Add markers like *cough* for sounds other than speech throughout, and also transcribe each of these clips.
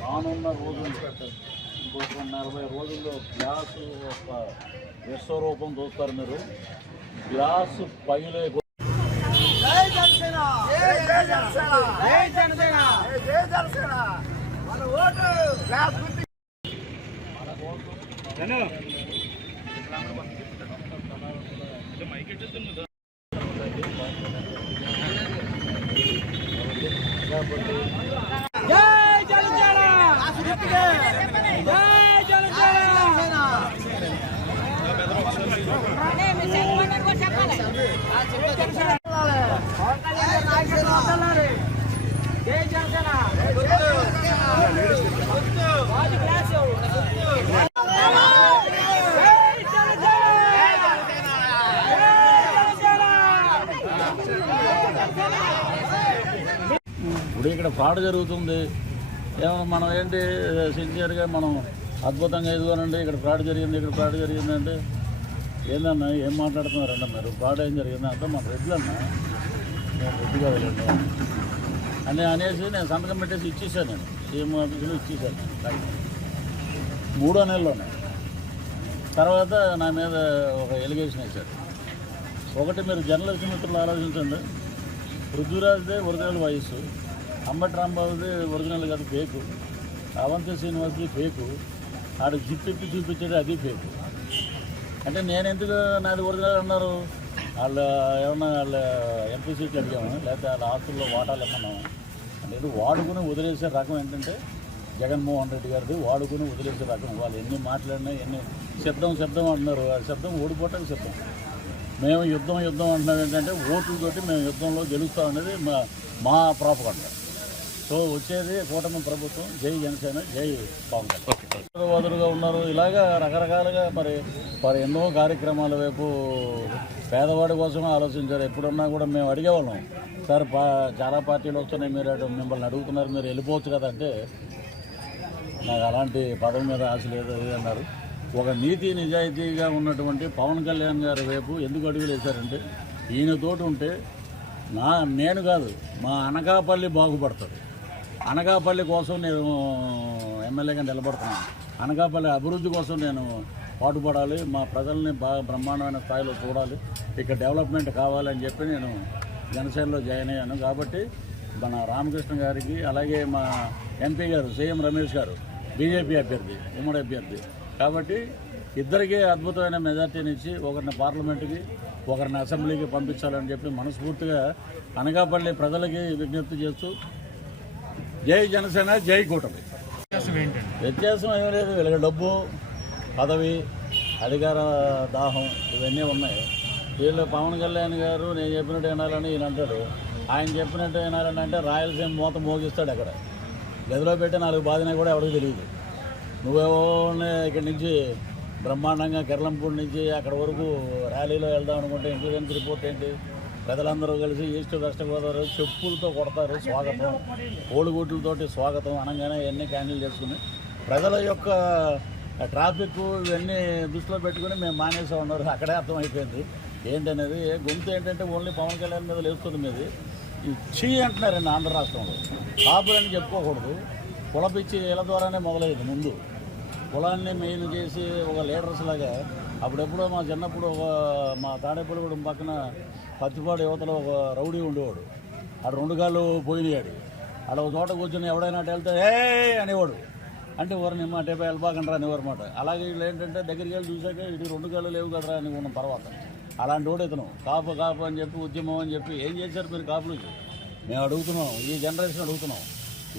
రానున్న రోజులు ఇంకొక నలభై రోజుల్లో గ్లాసు ఒక విశ్వరూపం చూస్తారు మీరు. గ్లాసు పైలే జై జనసేన జై జై జనసేన జై జనసేన జై జనసేన మన ఓటు గ్లాస్ గుర్తు జై జనసేన జై జనసేన జై జనసేన ఇప్పుడు ఇక్కడ ఫ్రాడ్ జరుగుతుంది. ఏమన్నా మనం ఏంటి సిన్సియర్గా మనం అద్భుతంగా ఎదుగునండి ఇక్కడ ఫ్రాడ్ జరిగింది ఇక్కడ ఫ్రాడ్ జరిగింది అంటే ఏందన్నా ఏం మాట్లాడుతున్నారన్న మీరు? ఫ్రాడ్ ఏం జరిగింది అంటే మన రెడ్లన్నా నేను రెడ్డిగా వెళ్ళండి అని. అనేసి నేను సంతకం పెట్టేసి ఇచ్చేసాను నేను. సీఎం ఆఫీసులో ఇచ్చేసాను మూడో నెలలోనే. తర్వాత నా మీద ఒక ఎలిగేషన్ వేశారు. ఒకటి మీరు జర్నలిస్ట్ మిత్రులు ఆలోచించండి. పృథ్వీరాజ్దే ఒరిజినల్ వయస్సు. అంబటి రాంబాబుది ఒరిజినల్ కాదు ఫేకు. అవంతి శ్రీనివాస్ది ఫేకు. ఆడు జిప్పిప్పి చూపించేది అది ఫేకు. అంటే నేను ఎందుకు నాది ఒరిజినల్ అన్నారు? వాళ్ళ ఏమన్నా వాళ్ళ ఎంపీ సీట్లు అడిగాము? లేకపోతే వాళ్ళ ఆస్తుల్లో వాటాలు ఇమ్మన్నాము ఇది వాడుకుని వదిలేసే రకం ఏంటంటే జగన్మోహన్ రెడ్డి గారిది వాడుకుని వదిలేసే రకం. వాళ్ళు ఎన్ని మాట్లాడినా ఎన్ని శబ్దం శబ్దం అంటున్నారు. ఆ శబ్దం ఓడిపోవటానికి శబ్దం. మేము యుద్ధం యుద్ధం అంటున్నాం ఏంటంటే ఓట్లతోటి మేము యుద్ధంలో గెలుస్తాం అనేది మా మా ప్రాపకండ సో వచ్చేది కూటమి ప్రభుత్వం. జై జనసేన జై పవన్ కళ్యాణ్ వదులుగా ఉన్నారు. ఇలాగా రకరకాలుగా మరి మరి ఎన్నో కార్యక్రమాల వైపు పేదవాడి కోసం ఆలోచించారు. ఎప్పుడున్నా కూడా మేము అడిగేవాళ్ళం సార్ పా చాలా పార్టీలు వస్తున్నాయి మీరు అటు మిమ్మల్ని అడుగుతున్నారు మీరు వెళ్ళిపోవచ్చు కదా అంటే నాకు అలాంటి పదవి మీద ఆశ లేదు అన్నారు. ఒక నీతి నిజాయితీగా ఉన్నటువంటి పవన్ కళ్యాణ్ గారి వైపు ఎందుకు అడుగులు వేశారంటే ఈయనతోటి ఉంటే నా నేను కాదు మా అనకాపల్లి బాగుపడుతుంది అనకాపల్లి కోసం నేను ఎమ్మెల్యేగా నిలబడుతున్నాను. అనకాపల్లి అభివృద్ధి కోసం నేను పాటుపడాలి. మా ప్రజల్ని బాగా బ్రహ్మాండమైన స్థాయిలో చూడాలి. ఇక్కడ డెవలప్మెంట్ కావాలని చెప్పి నేను జనసేనలో జాయిన్ అయ్యాను. కాబట్టి మన రామకృష్ణ గారికి అలాగే మా ఎంపీ గారు సీఎం రమేష్ గారు బీజేపీ అభ్యర్థి ఉమ్మడి అభ్యర్థి. కాబట్టి ఇద్దరికీ అద్భుతమైన మెజార్టీని ఇచ్చి ఒకరిని పార్లమెంటుకి ఒకరిని అసెంబ్లీకి పంపించాలని చెప్పి మనస్ఫూర్తిగా అనకాపల్లి ప్రజలకి విజ్ఞప్తి చేస్తూ జై జనసేన జై కూటమి. వ్యత్యాసం ఏమీ లేదు. వీళ్ళకి డబ్బు పదవి అధికార దాహం ఇవన్నీ ఉన్నాయి. వీళ్ళు పవన్ కళ్యాణ్ గారు నేను చెప్పినట్టు వినాలని ఈయన అంటాడు. ఆయన చెప్పినట్టు వినాలని అంటే రాయలసీమ మూత మోగిస్తాడు అక్కడ. గదిలో పెట్టి నాలుగు బాధినా కూడా ఎవరికి తెలియదు. నువ్వేవో ఇక్కడి నుంచి బ్రహ్మాండంగా కిరళంపూడి నుంచి అక్కడ వరకు ర్యాలీలో వెళ్దాం అనుకుంటే ఇంటెలిజెన్స్ రిపోర్ట్ ఏంటి? ప్రజలందరూ కలిసి ఈస్ట్ వెస్ట్ గోదావరి చెప్పులతో కొడతారు స్వాగతం. కోడిగుడ్లతోటి స్వాగతం అనగానే ఇవన్నీ క్యాన్సిల్ చేసుకుని ప్రజల యొక్క ట్రాఫిక్ ఇవన్నీ దృష్టిలో పెట్టుకుని మేము మానేసే ఉన్నారు. అక్కడే అర్థమైపోయింది. ఏంటనేది? గొంతు ఏంటంటే ఓన్లీ పవన్ కళ్యాణ్ మీద లేస్తుంది మీది. చీ అంటున్నారండి ఆంధ్ర రాష్ట్రంలో. కాపులని చెప్పుకోకూడదు. కులపిచ్చి ఇళ్ళ ద్వారానే మొదలయ్యేది ముందు. కులాన్ని మెయిన్ చేసి ఒక లీడర్స్ లాగా అప్పుడెప్పుడో మా చిన్నప్పుడు ఒక మా తాడేపల్లిగూడెం పక్కన పత్తిపాడు యువతలో ఒక రౌడీ ఉండేవాడు. ఆడు రెండు కాళ్ళు పోయినాడు ఆడ. ఒక చోట కూర్చొని ఎవడైనా అటు వెళ్తే ఏ అనేవాడు. అంటే ఎవరిని మా టేపై వెళ్ళబాకండ్రా అనేవారు అనమాట అలాగే వీళ్ళు ఏంటంటే దగ్గరికి వెళ్ళి చూసాక ఇటు రెండు కాళ్ళు లేవు కదరా అని ఉన్న తర్వాత. అలాంటి వాడు ఇతను. కాపు కాపు అని చెప్పి ఉద్యమం అని చెప్పి ఏం చేశారు మీరు కాపులకి మేము అడుగుతున్నాం. ఈ జనరేషన్ అడుగుతున్నాం.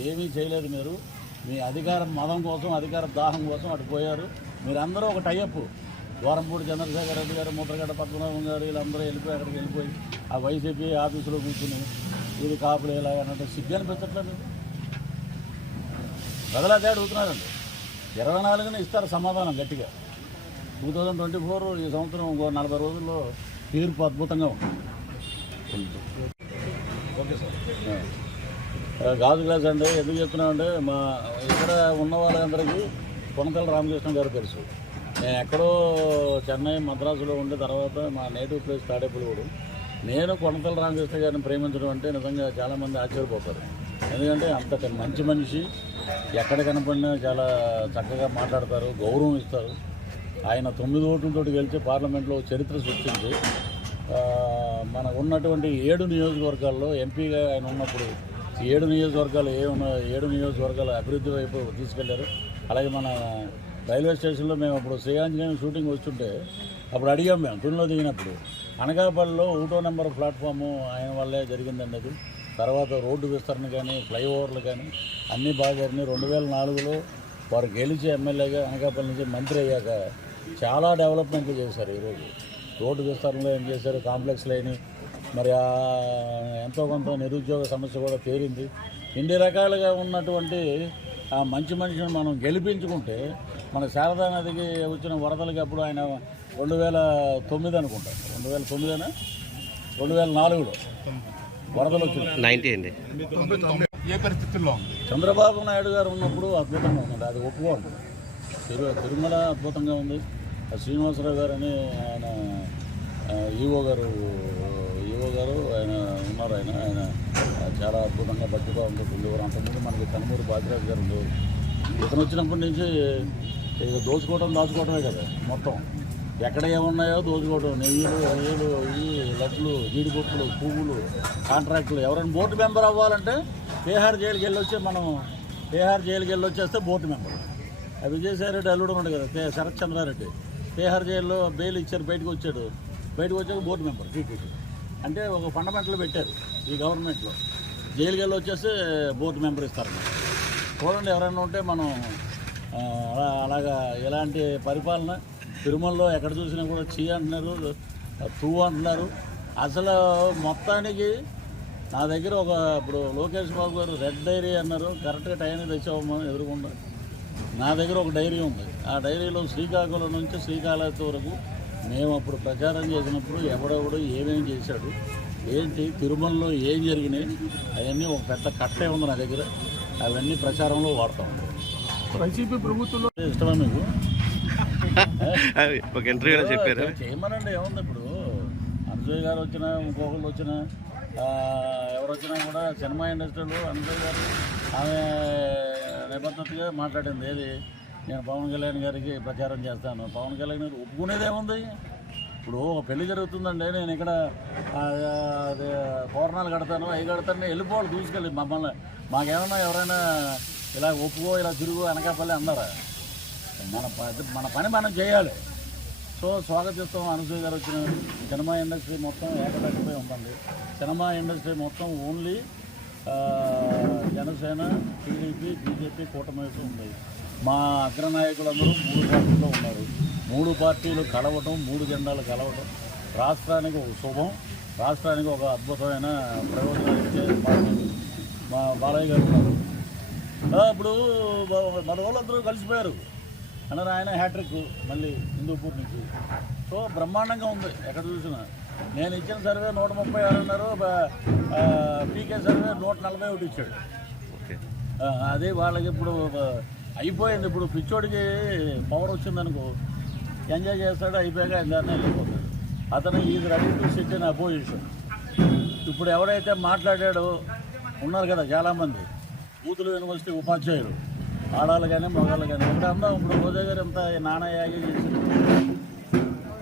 ఏమీ చేయలేదు మీరు. మీ అధికారం మదం కోసం అధికార దాహం కోసం అటు పోయారు. మీరందరూ ఒక టైఅప్ ద్వారంపూడి చంద్రశేఖర్ రెడ్డి గారు ముద్రగడ్డ పద్మనాభం గారు వీళ్ళందరూ వెళ్ళిపోయి అక్కడికి వెళ్ళిపోయి ఆ వైసీపీ ఆఫీసులో కూర్చుని ఇది కాపులు ఇలా అంటే సిగ్గు అనిపించట్లేదు. ప్రజలు అదే అడుగుతున్నారండి ఇరవై నాలుగున ఇస్తారు సమాధానం గట్టిగా. టూ థౌజండ్ ట్వంటీ ఫోర్ ఈ సంవత్సరం ఇంకో నలభై రోజుల్లో తీర్పు అద్భుతంగా ఉంది. Okay sir. గాజు గ్లాస్ అండి ఎందుకు చెప్తున్నామంటే మా ఇక్కడ ఉన్న వాళ్ళందరికీ కొనతల రామకృష్ణ గారు తెలుసు. నేను ఎక్కడో చెన్నై మద్రాసులో ఉండే తర్వాత మా నేటివ్ ప్లేస్ తాడేపల్లిగూడు. నేను కొనతల రామకృష్ణ గారిని ప్రేమించడం అంటే నిజంగా చాలామంది ఆశ్చర్యపోతారు. ఎందుకంటే అంతటి మంచి మనిషి ఎక్కడ కనపడినా చాలా చక్కగా మాట్లాడతారు గౌరవం ఇస్తారు. ఆయన తొమ్మిది ఓట్లతో గెలిచి పార్లమెంట్లో చరిత్ర సృష్టించి మన మనకు ఉన్నటువంటి ఏడు నియోజకవర్గాల్లో ఎంపీగా ఆయన ఉన్నప్పుడు ఏడు నియోజకవర్గాలు ఏ ఉన్న ఏడు నియోజకవర్గాల అభివృద్ధి వైపు తీసుకెళ్ళారు. అలాగే మన రైల్వే స్టేషన్లో మేము అప్పుడు శ్రీయాంజనేయం షూటింగ్ వస్తుంటే అప్పుడు అడిగాం మేము తునిలో దిగినప్పుడు. అనకాపల్లిలో ఊటో నెంబర్ ప్లాట్ఫాము ఆయన వల్లే జరిగిందండి అది. తర్వాత రోడ్డు విస్తరణ కానీ ఫ్లైఓవర్లు కానీ అన్నీ బాగా జరిగినాయి. రెండు వేల నాలుగులో వారు గెలిచి ఎమ్మెల్యేగా అనకాపల్లి నుంచి మంత్రి అయ్యాక చాలా డెవలప్మెంట్లు చేశారు ఈరోజు. రోడ్డు విస్తరణలో ఏం చేశారు కాంప్లెక్స్ లేని మరి ఎంతో కొంత నిరుద్యోగ సమస్య కూడా తీరింది. ఇన్ని రకాలుగా ఉన్నటువంటి ఆ మంచి మనిషిని మనం గెలిపించుకుంటే మన శారదా నదికి వచ్చిన వరదలకి అప్పుడు ఆయన రెండు వేల తొమ్మిది అనుకుంటా. రెండు వేల తొమ్మిదేనా? రెండు వేల నాలుగులో వరదలు వచ్చినాయి. అండి. ఏ పరిస్థితుల్లో ఉంది? చంద్రబాబు నాయుడు గారు ఉన్నప్పుడు అద్భుతంగా ఉంది అది ఒప్పుకోండి తిరు తిరుమల అద్భుతంగా ఉంది. ఆ శ్రీనివాసరావు గారు అని ఆయన ఈవో గారు ఈవో గారు ఆయన ఉన్నారు ఆయన. ఆయన చాలా అద్భుతంగా ఉంది ఉండేవారు అంతకుముందు మనకి కనుమూరు బాజిరాజు గారు ఉండేవారు. ఇతను వచ్చినప్పటి నుంచి ఇక దోచుకోవడం దాచుకోవటమే కదా మొత్తం. ఎక్కడ ఏమున్నాయో దోచుకోవడం నెయ్యిలు నెయ్యిలు ఈ లడ్లు జీడిపప్పులు పువ్వులు కాంట్రాక్టులు. ఎవరైనా బోర్డు మెంబర్ అవ్వాలంటే బీహార్ జైలుకి వెళ్ళి మనం బీహార్ జైలుకి వెళ్ళొచ్చేస్తే బోర్డు మెంబర్. ఆ విజయసాయి రెడ్డి అల్లుడు ఉన్నాడు కదా తే- శరత్ చంద్రారెడ్డి. బీహార్ జైల్లో బెయిల్ ఇచ్చారు బయటకు వచ్చాడు. బయటకు వచ్చాక బోర్డు మెంబర్ టీటీడీ అంటే ఒక ఫండమెంటల్ పెట్టారు ఈ గవర్నమెంట్లో. జైలుకి వెళ్ళి వచ్చేస్తే బోర్డు మెంబర్ ఇస్తారు చూడండి ఎవరైనా ఉంటే మనం అలా అలాగా ఇలాంటి పరిపాలన? తిరుమలలో ఎక్కడ చూసినా కూడా చీ అంటున్నారు తూ అంటున్నారు. అసలు మొత్తానికి నా దగ్గర ఒక ఇప్పుడు లోకేష్ బాబు గారు రెడ్ డైరీ అన్నారు కరెక్ట్గా టైంకి తెచ్చామని ఎదురుకుండా. నా దగ్గర ఒక డైరీ ఉంది. ఆ డైరీలో శ్రీకాకుళం నుంచి శ్రీకాళహస్తి వరకు మేము అప్పుడు ప్రచారం చేసినప్పుడు ఎవడెవడు ఏమేమి చేశాడు ఏంటి తిరుమలలో ఏం జరిగినాయి అవన్నీ ఒక పెద్ద కట్టే ఉంది నా దగ్గర. అవన్నీ ప్రచారంలో వాడతాం వైసీపీ ప్రభుత్వంలో ఇష్టమా మీకు *laughs* అది ఒక ఇంటర్వ్యూలో చెప్పారు. చేయమనండి ఏముంది ఇప్పుడు? అనసూయ గారు వచ్చినా ఇంకొకళ్ళు వచ్చినా ఆ, ఎవరు వచ్చినా కూడా సినిమా ఇండస్ట్రీలో అనసూయ గారు ఆమె నిబద్ధతగా మాట్లాడింది. ఏది? నేను పవన్ కళ్యాణ్ గారికి ప్రచారం చేస్తాను. పవన్ కళ్యాణ్ గారు ఒప్పుకునేది ఏముంది? ఇప్పుడు ఒక పెళ్ళి జరుగుతుందండి. నేను ఇక్కడ తోరణాలు కడతాను అవి కడతాను వెళ్ళిపోవాలి దూసుకెళ్ళి. మమ్మల్ని మాకేమన్నా ఎవరైనా ఇలా ఒప్పుకో ఇలా తిరుగు అనకాపల్లి అన్నారు? మన మన పని మనం చేయాలి. సో స్వాగతిస్తాం అనసూయ గారు వచ్చిన సినిమా ఇండస్ట్రీ మొత్తం ఏకదాటిపై ఉంటుంది. సినిమా ఇండస్ట్రీ మొత్తం ఓన్లీ జనసేన టీడీపీ బీజేపీ కూటమి వైపు ఉంది. మా అగ్రనాయకులందరూ మూడు పార్టీలో ఉన్నారు. మూడు పార్టీలు కలవటం మూడు జెండాలు కలవటం రాష్ట్రానికి ఒక శుభం రాష్ట్రానికి ఒక అద్భుతమైన ప్రయోజనం ఇచ్చే మా బాలయ్య గారు ఉన్నారు. ఇప్పుడు మన వాళ్ళందరూ కలిసిపోయారు. అన్నారు ఆయన హ్యాట్రిక్ మళ్ళీ హిందూపూర్ నుంచి. సో బ్రహ్మాండంగా ఉంది ఎక్కడ చూసినా. నేను ఇచ్చిన సర్వే నూట ముప్పై ఆరు అన్నారు పీకే సర్వే నూట నలభై ఒకటి ఇచ్చాడు. అదే వాళ్ళకి ఇప్పుడు అయిపోయింది. ఇప్పుడు పిచ్చోడికి పవర్ వచ్చిందనుకో ఎంజాయ్ చేస్తాడు అయిపోయాక ఎంజాయ్ వెళ్ళిపోతాడు. అతను is ready to sit in opposition ఇప్పుడు ఎవరైతే మాట్లాడాడో ఉన్నారు కదా చాలామంది. బూతులు యూనివర్సిటీ ఉపాధ్యాయులు. ఆడాలు కానీ మగవాళ్ళు కానీ ఇక్కడ అంతా ఇప్పుడు రోజా గారు ఎంత నాణయాగి చేసింది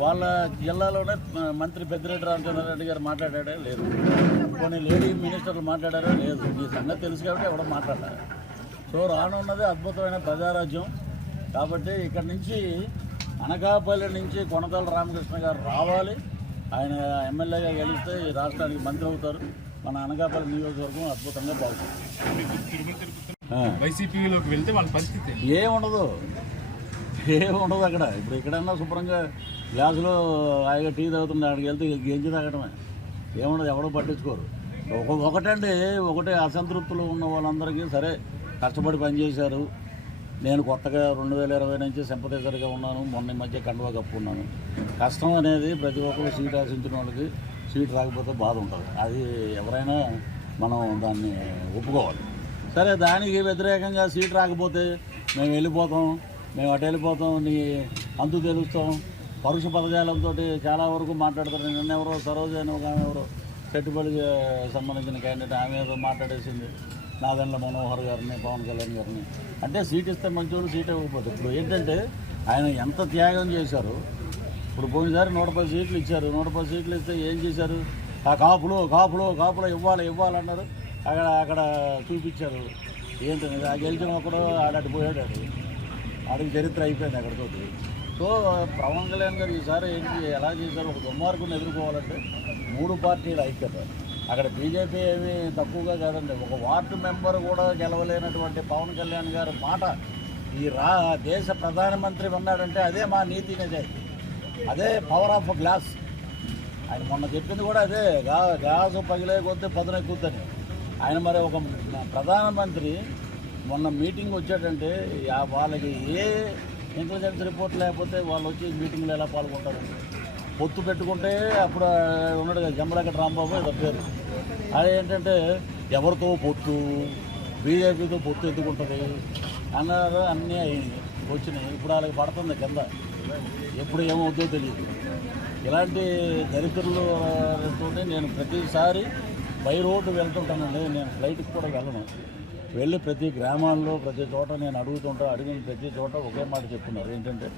వాళ్ళ జిల్లాలోనే మంత్రి పెద్దిరెడ్డి రామచంద్రారెడ్డి గారు మాట్లాడాడే లేదు. కొన్ని లేడీ మినిస్టర్లు మాట్లాడారో లేదు. ఈ సంగతి తెలుసు కాబట్టి ఎవడో మాట్లాడారు సో రానున్నది అద్భుతమైన ప్రజారాజ్యం. కాబట్టి ఇక్కడ నుంచి అనకాపల్లి నుంచి కొనతల రామకృష్ణ గారు రావాలి. ఆయన ఎమ్మెల్యేగా గెలిస్తే ఈ రాష్ట్రానికి మంత్రి అవుతారు. మన అనకాపల్లి నియోజకవర్గం అద్భుతంగా బాగుంటుంది. వైసీపీలోకి వెళ్తే వాళ్ళ పరిస్థితి ఏముండదు. ఏముండదు అక్కడ. ఇప్పుడు ఎక్కడన్నా శుభ్రంగా గ్లాసులో హాయిగా టీ తాగుతుంది అక్కడికి వెళ్తే గెంజి తాగడమే ఏముండదు ఎవడో పట్టించుకోరు. ఒక ఒకటండి ఒకటే అసంతృప్తులు ఉన్న వాళ్ళందరికీ సరే కష్టపడి పనిచేశారు. నేను కొత్తగా రెండు వేల ఇరవై నుంచి సింపథైజర్గా ఉన్నాను. మొన్న ఈ మధ్య కండువా కప్పుకున్నాను. కష్టం అనేది ప్రతి ఒక్కరు సీట్ ఆశించిన వాళ్ళకి సీట్ రాకపోతే బాధ ఉంటుంది. అది ఎవరైనా మనం దాన్ని ఒప్పుకోవాలి. సరే దానికి వ్యతిరేకంగా సీట్ రాకపోతే మేము వెళ్ళిపోతాం మేము అటు వెళ్ళిపోతాం నీ అంతు తెలుస్తాం. పరుష పదజాలంతో చాలా వరకు మాట్లాడతారు. నిన్న ఎవరో సరోజ అని ఒక ఆమె ఎవరో పెట్టుబడికి సంబంధించిన క్యాండిడేట్ ఆమె ఏదో మాట్లాడేసింది. నాదండ్ల మనోహర్ గారిని పవన్ కళ్యాణ్ గారిని. అంటే సీట్ ఇస్తే మంచోడు సీట్ ఇవ్వకపోతే ఇప్పుడు ఏంటంటే ఆయన ఎంత త్యాగం చేశారు? ఇప్పుడు పోయినసారి నూట పది సీట్లు ఇచ్చారు. నూట పది సీట్లు ఇస్తే ఏం చేశారు? ఆ కాపులు కాపులు కాపులు ఇవ్వాలి ఇవ్వాలన్నారు. అక్కడ అక్కడ చూపించారు. ఏంటనేది ఆ గెలిచిన ఒకడు ఆడటి పోయాడు ఆడికి చరిత్ర అయిపోయింది అక్కడితో సో పవన్ కళ్యాణ్ గారు ఈసారి ఏంటి ఎలా చేశారు? ఒక దుమ్మార్కుని ఎదుర్కోవాలంటే మూడు పార్టీల ఐక్యత. అక్కడ బీజేపీ ఏమీ తక్కువగా కాదండి. ఒక వార్డు మెంబర్ కూడా గెలవలేనటువంటి పవన్ కళ్యాణ్ గారి మాట ఈ రా దేశ ప్రధానమంత్రి ఉన్నాడంటే అదే మా నీతి నిజాయితీ అదే పవర్ ఆఫ్ గ్లాస్ ఆయన మొన్న చెప్పింది కూడా అదే. గా గ్లాసు పగిలే కొద్దీ పదునెక్కుద్దని. ఆయన మరి ఒక ప్రధానమంత్రి. మొన్న మీటింగ్ వచ్చాడంటే వాళ్ళకి ఏ ఇంటెలిజెన్స్ రిపోర్ట్ లేకపోతే వాళ్ళు వచ్చి మీటింగ్లో ఎలా పాల్గొంటారు? పొత్తు పెట్టుకుంటే అప్పుడు ఉన్నాడు కదా జమ్మలకట రాంబాబు ఏదో పేరు. అది ఏంటంటే ఎవరితో పొత్తు? బీజేపీతో పొత్తు ఎత్తుకుంటుంది అన్నారు అన్నీ అయ్యింది వచ్చినాయి. ఇప్పుడు వాళ్ళకి పడుతుంది కింద ఎప్పుడు ఏమవుతుందో తెలియదు. ఇలాంటి దరిద్రులతో నేను ప్రతిసారి బై రోడ్డు వెళ్తుంటానండి నేను ఫ్లైట్కి కూడా వెళ్ళను. వెళ్ళి ప్రతి గ్రామాల్లో ప్రతి చోట నేను అడుగుతుంటా అడిగిన ప్రతి చోట ఒకే మాట చెప్తున్నారు. ఏంటంటే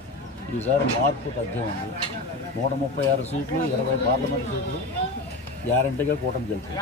ఈసారి మార్పు తగ్గే ఉంది నూట ముప్పై ఆరు సీట్లు ఇరవై పార్లమెంట్ సీట్లు గ్యారంటీగా కూటమి గెలుపు